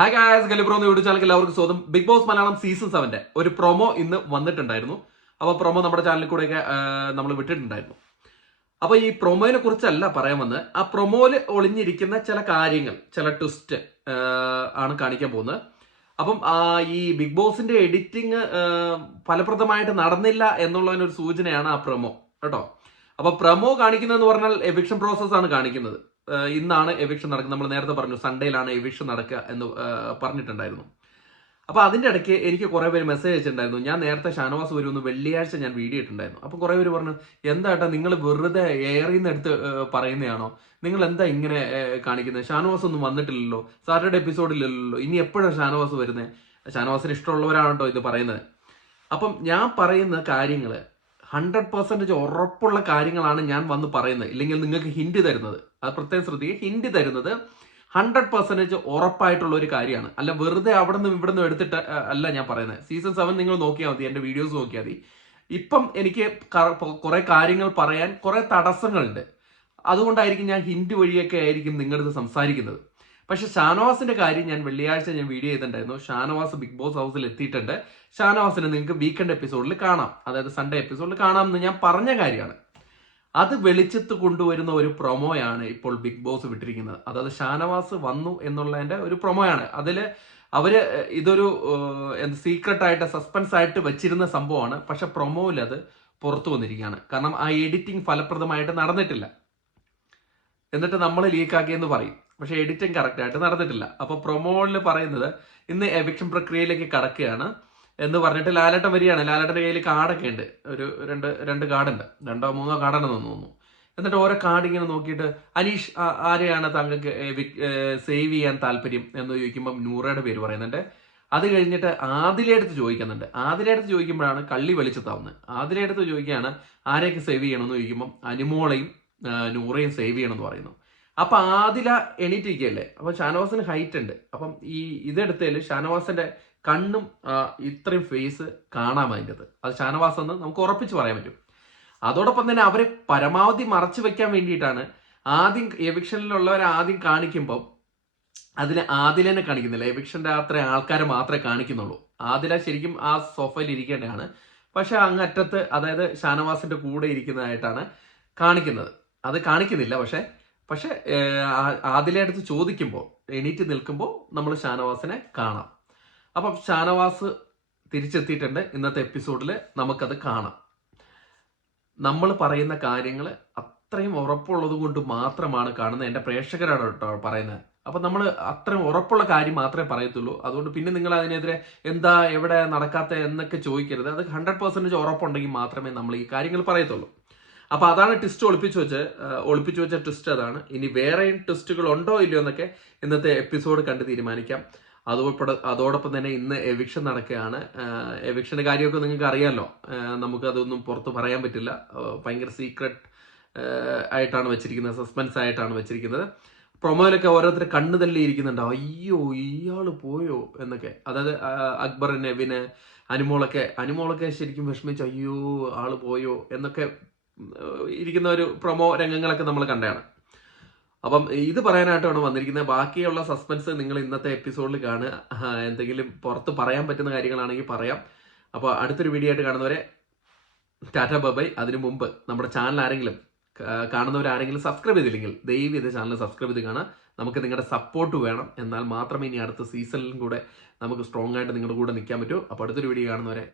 Hi guys, ഗലിബ്രോ എന്ന YouTube ചാനലിൽ എല്ലാവർക്കും സ്വാഗതം. ബിഗ് ബോസ് മലയാളം സീസൺ 7 ഒരു പ്രൊമോ ഇന്ന് വന്നിട്ടുണ്ടായിരുന്നു. അപ്പോൾ പ്രൊമോ നമ്മുടെ ചാനലിൽ കൂടെയൊക്കെ നമ്മൾ വിട്ടിട്ടുണ്ടായിരുന്നു. അപ്പോൾ ഈ പ്രൊമോയെ കുറിച്ചല്ല പറയാൻ വന്നത്, ആ പ്രൊമോയിൽ ഒളിഞ്ഞിരിക്കുന്ന ചില കാര്യങ്ങൾ, ചില ട്വിസ്റ്റ് ആണ് കാണിക്കാൻ പോകുന്നത്. അപ്പം ഈ ബിഗ് ബോസിന്റെ എഡിറ്റിംഗ് ഫലപ്രദമായിട്ട് നടന്നില്ല എന്നുള്ളതിനൊരു സൂചനയാണ് ആ പ്രൊമോ കേട്ടോ. അപ്പൊ പ്രൊമോ കാണിക്കുന്നതെന്ന് പറഞ്ഞാൽ എവിക്ഷൻ പ്രോസസ് ആണ് കാണിക്കുന്നത്. ഇന്നാണ് എവിക്ഷൻ നടക്കുന്നത്. നമ്മൾ നേരത്തെ പറഞ്ഞു സൺഡേയിലാണ് എവിക്ഷൻ നടക്കുക എന്ന് പറഞ്ഞിട്ടുണ്ടായിരുന്നു. അപ്പൊ അതിന്റെ ഇടയ്ക്ക് എനിക്ക് കുറെ പേര് മെസ്സേജ് അയച്ചിട്ടുണ്ടായിരുന്നു. ഞാൻ നേരത്തെ ഷാനവാസ് വരുമെന്ന് വെള്ളിയാഴ്ച ഞാൻ വീഡിയോ ഇട്ടുണ്ടായിരുന്നു. അപ്പൊ കുറെ പേര് പറഞ്ഞു, എന്താ ഏട്ടാ നിങ്ങൾ വെറുതെ എയറിൽ നിന്ന് എടുത്ത് പറയുന്നതാണോ, നിങ്ങൾ എന്താ ഇങ്ങനെ കാണിക്കുന്നത്, ഷാനവാസ് ഒന്നും വന്നിട്ടില്ലല്ലോ, സാറ്റർഡേ എപ്പിസോഡിലല്ലോ, ഇനി എപ്പോഴാണ് ഷാനവാസ് വരുന്നത്, ഷാനവാസിന് ഇഷ്ടമുള്ളവരാണ് കേട്ടോ ഇത് പറയുന്നത്. അപ്പം ഞാൻ പറയുന്ന കാര്യങ്ങള് 100% ഉറപ്പുള്ള കാര്യങ്ങളാണ് ഞാൻ വന്ന് പറയുന്നത്, ഇല്ലെങ്കിൽ നിങ്ങൾക്ക് ഹിന്റ് തരുന്നത്. അത് പ്രത്യേകം ശ്രദ്ധിക്കുക, ഹിന്റ് തരുന്നത് 100% ഉറപ്പായിട്ടുള്ള ഒരു കാര്യമാണ്. അല്ല വെറുതെ അവിടെ നിന്നും ഇവിടെ നിന്നും എടുത്തിട്ട് അല്ല ഞാൻ പറയുന്നത്. സീസൺ 7 നിങ്ങൾ നോക്കിയാൽ മതി, എന്റെ വീഡിയോസ് നോക്കിയാൽ മതി. ഇപ്പം എനിക്ക് കുറെ കാര്യങ്ങൾ പറയാൻ കുറെ തടസ്സങ്ങളുണ്ട്. അതുകൊണ്ടായിരിക്കും ഞാൻ ഹിന്റ് വഴിയൊക്കെ ആയിരിക്കും നിങ്ങളടുത്ത് സംസാരിക്കുന്നത്. പക്ഷെ ഷാനവാസിന്റെ കാര്യം ഞാൻ വെള്ളിയാഴ്ച വീഡിയോ ചെയ്തിട്ടുണ്ടായിരുന്നു. ഷാനവാസ് ബിഗ് ബോസ് ഹൗസിൽ എത്തിയിട്ടുണ്ട്. ഷാനവാസിനെ നിങ്ങൾക്ക് വീക്കെൻഡ് എപ്പിസോഡിൽ കാണാം, അതായത് സൺഡേ എപ്പിസോഡിൽ കാണാം എന്ന് ഞാൻ പറഞ്ഞ കാര്യമാണ്. അത് വെളിച്ചത്ത് കൊണ്ടുവരുന്ന ഒരു പ്രൊമോയാണ് ഇപ്പോൾ ബിഗ് ബോസ് വിട്ടിരിക്കുന്നത്. അതായത് ഷാനവാസ് വന്നു എന്നുള്ളതിന്റെ ഒരു പ്രൊമോയാണ്. അതില് അവര് ഇതൊരു സീക്രട്ട് ആയിട്ട് സസ്പെൻസ് ആയിട്ട് വെച്ചിരുന്ന സംഭവമാണ്. പക്ഷെ പ്രൊമോയിൽ അത് പുറത്തു വന്നിരിക്കുകയാണ്. കാരണം ആ എഡിറ്റിംഗ് ഫലപ്രദമായിട്ട് നടന്നിട്ടില്ല. എന്നിട്ട് നമ്മൾ ലീക്കാക്കിയെന്ന് പറയും, പക്ഷെ എഡിറ്റിംഗ് കറക്റ്റ് ആയിട്ട് നടന്നിട്ടില്ല. അപ്പൊ പ്രൊമോയിൽ പറയുന്നത് ഇന്ന് എവിക്ഷൻ പ്രക്രിയയിലേക്ക് കടക്കുകയാണ് എന്ന് പറഞ്ഞിട്ട് ലാലേട്ടൻ വരികയാണ്. ലാലേട്ടന്റെ കയ്യിൽ കാർഡൊക്കെ ഉണ്ട്, ഒരു രണ്ട് കാർഡുണ്ട്, 2-3 കാർഡാണെന്ന് തോന്നുന്നു. എന്നിട്ട് ഓരോ കാർഡ് ഇങ്ങനെ നോക്കിയിട്ട്, അനീഷ് ആരെയാണ് താങ്കൾക്ക് സേവ് ചെയ്യാൻ താല്പര്യം എന്ന് ചോദിക്കുമ്പോൾ നൂറയുടെ പേര് പറയുന്നുണ്ട്. അത് കഴിഞ്ഞിട്ട് ആദിലയെടുത്ത് ചോദിക്കുന്നുണ്ട്. ആദിലയെടുത്ത് ചോദിക്കുമ്പോഴാണ് കള്ളി വെളിച്ചത്താവുന്നത്. ആദിലയെടുത്ത് ചോദിക്കുകയാണ് ആരെയൊക്കെ സേവ് ചെയ്യണമെന്ന് ചോദിക്കുമ്പോൾ അനുമോളയും നൂറയും സേവ് ചെയ്യണമെന്ന് പറയുന്നു. അപ്പൊ ആദില എണീറ്റിരിക്കുകയല്ലേ. അപ്പൊ ഷാനവാസിന് ഹൈറ്റ് ഉണ്ട്. അപ്പം ഈ ഇതെടുത്തതിൽ ഷാനവാസിന്റെ കണ്ണും ഇത്രയും ഫേസ് കാണാം അതിൻ്റെ അത്. അത് ഷാനവാസ് എന്ന് നമുക്ക് ഉറപ്പിച്ച് പറയാൻ പറ്റും. അതോടൊപ്പം തന്നെ അവരെ പരമാവധി മറച്ചു വെക്കാൻ വേണ്ടിയിട്ടാണ് ആദ്യം എവിക്ഷനിലുള്ളവരെ ആദ്യം കാണിക്കുമ്പോൾ അതിന് ആദിലനെ കാണിക്കുന്നില്ല. എവിക്ഷന്റെ അത്ര ആൾക്കാരെ മാത്രമേ കാണിക്കുന്നുള്ളൂ. ആദില ശരിക്കും ആ സോഫയിൽ ഇരിക്കേണ്ടതാണ്. പക്ഷെ അങ്ങറ്റത്ത്, അതായത് ഷാനവാസിന്റെ കൂടെ ഇരിക്കുന്നതായിട്ടാണ് കാണിക്കുന്നത്. അത് കാണിക്കുന്നില്ല. പക്ഷെ ആദിലെ അടുത്ത് ചോദിക്കുമ്പോൾ, എണീറ്റ് നിൽക്കുമ്പോൾ നമ്മൾ ഷാനവാസിനെ കാണാം. അപ്പം ഷാനവാസ് തിരിച്ചെത്തിയിട്ടുണ്ട്. ഇന്നത്തെ എപ്പിസോഡിൽ നമുക്കത് കാണാം. നമ്മൾ പറയുന്ന കാര്യങ്ങൾ അത്രയും ഉറപ്പുള്ളത് കൊണ്ട് മാത്രമാണ് കാണുന്നത്. എൻ്റെ പ്രേക്ഷകരാണ് കേട്ടോ പറയുന്നത്. അപ്പൊ നമ്മൾ അത്രയും ഉറപ്പുള്ള കാര്യം മാത്രമേ പറയത്തുള്ളൂ. അതുകൊണ്ട് പിന്നെ നിങ്ങൾ അതിനെതിരെ എന്താ എവിടെ നടക്കാത്ത എന്നൊക്കെ ചോദിക്കരുത്. അത് 100% ഉറപ്പുണ്ടെങ്കിൽ മാത്രമേ നമ്മൾ ഈ കാര്യങ്ങൾ പറയത്തുള്ളൂ. അപ്പൊ അതാണ് ട്വിസ്റ്റ് ഒളിപ്പിച്ചു വെച്ച ട്വിസ്റ്റ് അതാണ്. ഇനി വേറെയും ട്വിസ്റ്റുകൾ ഉണ്ടോ ഇല്ലയോ എന്നൊക്കെ ഇന്നത്തെ എപ്പിസോഡ് കണ്ട് തീരുമാനിക്കാം. അതോടൊപ്പം തന്നെ ഇന്ന് എവിക്ഷൻ നടക്കുകയാണ്. എവിക്ഷന്റെ കാര്യമൊക്കെ നിങ്ങൾക്ക് അറിയാമല്ലോ. നമുക്ക് അതൊന്നും പുറത്ത് പറയാൻ പറ്റില്ല. ഭയങ്കര സീക്രട്ട് ആയിട്ടാണ് വെച്ചിരിക്കുന്നത്, സസ്പെൻസ് ആയിട്ടാണ് വെച്ചിരിക്കുന്നത്. പ്രൊമോയിലൊക്കെ ഓരോരുത്തർ കണ്ണു തള്ളി ഇരിക്കുന്നുണ്ട്, അയ്യോ ഇയാള് പോയോ എന്നൊക്കെ. അതായത് അക്ബർ, നെവിന്, അനുമോളൊക്കെ ശരിക്കും വിഷമിച്ചു, അയ്യോ ആള് പോയോ എന്നൊക്കെ ഇരിക്കുന്ന ഒരു പ്രൊമോ രംഗങ്ങളൊക്കെ നമ്മൾ കണ്ടാണ്. അപ്പം ഇത് പറയാനായിട്ടാണ് വന്നിരിക്കുന്നത്. ബാക്കിയുള്ള സസ്പെൻസ് നിങ്ങൾ ഇന്നത്തെ എപ്പിസോഡിൽ കാണുക. എന്തെങ്കിലും പുറത്ത് പറയാൻ പറ്റുന്ന കാര്യങ്ങളാണെങ്കിൽ പറയാം. അപ്പോൾ അടുത്തൊരു വീഡിയോ ആയിട്ട് കാണുന്നവരെ ടാറ്റ ബൈ. അതിനു മുമ്പ് നമ്മുടെ ചാനൽ കാണുന്നവരാരെങ്കിലും സബ്സ്ക്രൈബ് ചെയ്തില്ലെങ്കിൽ ദയവ് ചെയ്ത് ചാനൽ സബ്സ്ക്രൈബ് ചെയ്ത് കാണാം. നമുക്ക് നിങ്ങളുടെ സപ്പോർട്ട് വേണം. എന്നാൽ മാത്രമേ ഇനി അടുത്ത സീസണിലും കൂടെ നമുക്ക് സ്ട്രോങ് ആയിട്ട് നിങ്ങളുടെ കൂടെ നിൽക്കാൻ പറ്റൂ. അപ്പോൾ അടുത്തൊരു വീഡിയോ കാണുന്നവരെ